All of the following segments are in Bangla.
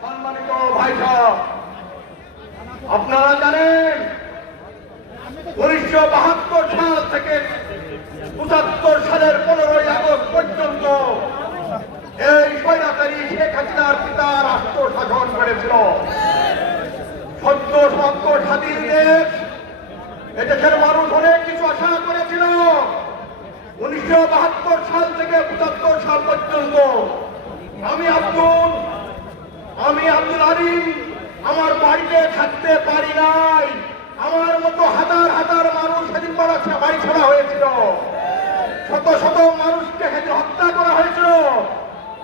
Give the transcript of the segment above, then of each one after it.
সম্মানিত ভাই আপনারা জানেন, উনিশশো বাহাত্তর সাল থেকে পঁচাত্তর সালের পনেরোই আগস্ট পর্যন্ত এই স্বৈরাচারী শেখ হাসিনার পিতা রাষ্ট্র শাসন করেছিল সদ্য সমাপ্ত স্বাধীন দেশ এদেশের মানুষ অনেক কিছু আশা করেছিল উনিশশো বাহাত্তর সাল থেকে পঁচাত্তর সাল পর্যন্ত আমি আব্দুল আমি আমার বাড়িতে থাকতে পারি নাই। আমার মতো হাজার হাজার মানুষ সেদিন বাড়া ছাড়া হয়েছিল। শত শত মানুষকে সেদিন হত্যা করা হয়েছিল।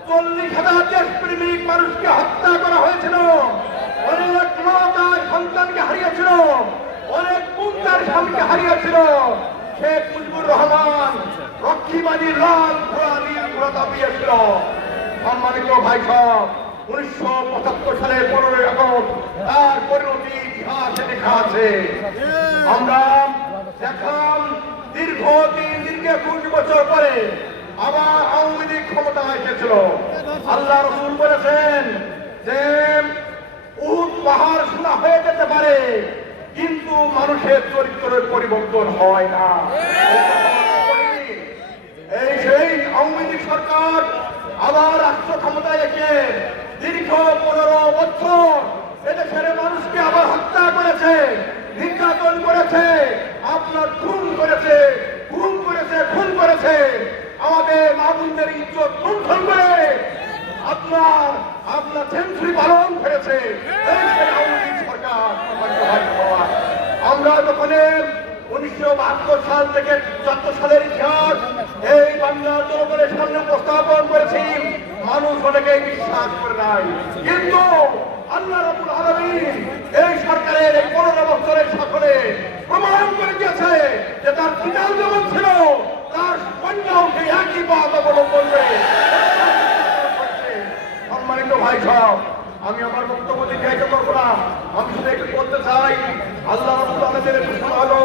চল্লিশ হাজার দেশপ্রেমিক মানুষকে হত্যা করা হয়েছিল। অনেক লোক তার সন্তানকে হারিয়েছিল। অনেক বোন তার স্বামীকে হারিয়েছিল। শেখ মুজিবুর রহমান রক্ষীবাদী লাল ঘোড়া নীল ঘোড়া দাবিয়েছিল। সম্মানিত ভাই সব উনিশশো পঁচাত্তর সালের পনেরোই আগস্ট তার পরিণতি ইতিহাসে লেখা আছে। আমরা দেখলাম দীর্ঘ তিন দীর্ঘ কুড়ি বছর পরে আবার আওয়ামী লীগ ক্ষমতায় এসেছিল। আল্লাহ রসুল বলেছেন যে উট পাহাড় শোনা হয়ে যেতে পারে কিন্তু মানুষের চরিত্রের পরিবর্তন হয় না। এই সেই আওয়ামী লীগ সরকার আবার রাষ্ট্র ক্ষমতায় এসে দীর্ঘ পনেরো বছর এদেশের মানুষকে আবার হত্যা করেছে, নির্যাতন করেছে, আপনার খুন করেছে খুন করেছে খুন করেছে আমাদের মামুনদের ইজ্জত লুণ্ঠন করে আপনার আপনার সেঞ্চুরি পালন করেছে। আমরা যখন উনিশশো বাহাত্তর সাল থেকে চুয়াত্তর সালের ইতিহাস, এই বাংলার জনগণের সামনে উপস্থাপন করেছি মানুষ অনেকেই বিশ্বাস করে নাই। কিন্তু আল্লাহ রাবুল আলমিন এই সরকারের এই পনেরো বছরের শাসনে প্রমাণ করে দিয়েছে যে তার পিতাও যেমন ছিল, তার সেই একই পথ অবলম্বন করে। সম্মানিত ভাই সব, আমি আমার বক্তব্য দীর্ঘায়িত করব না। আমি শুধু একটু বলতে চাই, আল্লাহ রাব্বুল আলামিনের ঘোষণা হলো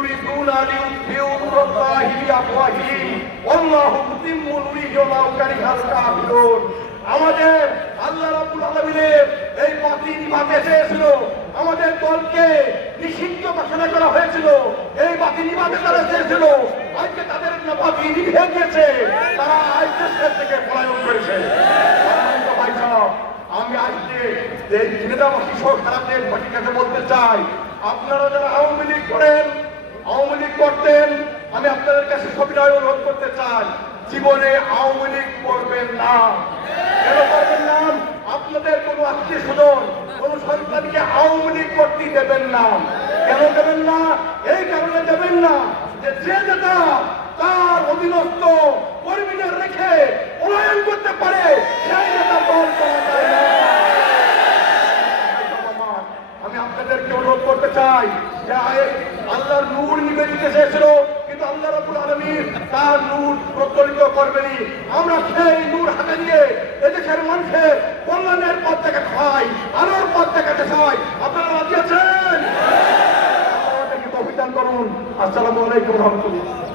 ইউরিদুনা লিউতফিউ নূরাল্লাহি বিআফওয়াহিহি ওয়াল্লাহু মুতিম্মু নূরিহি ওয়ালাউ কারিহাল কাফিরুন আমাদের আল্লাহ রাব্বুল আলামিনের এই পথই নিভাতে চেয়েছিল। আমাদের দলকে নিষিদ্ধ ঘোষণা করা হয়েছিল। এই বাতি নিভাতে তারা চেয়েছিল। আজকে তাদের বাতি নিভে গিয়েছে তারা আজ দেশের থেকে পলায়ন করেছে। আমি আজকে এই জেনেদাবাসী সহ দেশবাসীর কাছে বলতে চাই। আপনারা যারা আওয়ামী লীগ করেন সবিনয় অনুরোধ করতে চাই জীবনে আওয়ামী লীগ করবেন না। কেন করবেন না? আপনাদের কোনো আত্মীয় স্বজন, কোন সন্তানকে আওয়ামী লীগ করতে দেবেন না। কেন দেবেন না? এই কারণে দেবেন না যে যে নেতা তার অধীনস্থ কর্মীদের রেখে পলায়ন করতে পারে, সেই নেতা আমি আপনাদেরকে অনুরোধ করতে চাই আল্লাহর নূর নিবে দিতে চেয়েছিল আল্লাহ রাবুল আলমীর তার নূর প্রজ্বলিত করবেনি আমরা সেই নূর হাতে নিয়ে এদেশের মানুষের কল্যাণের পথ থেকে খাই আলোর পথ থেকে দেখাই আপনারা রাজি আছেন? করুন। আসসালামু আলাইকুম রহমতুল্লাহ।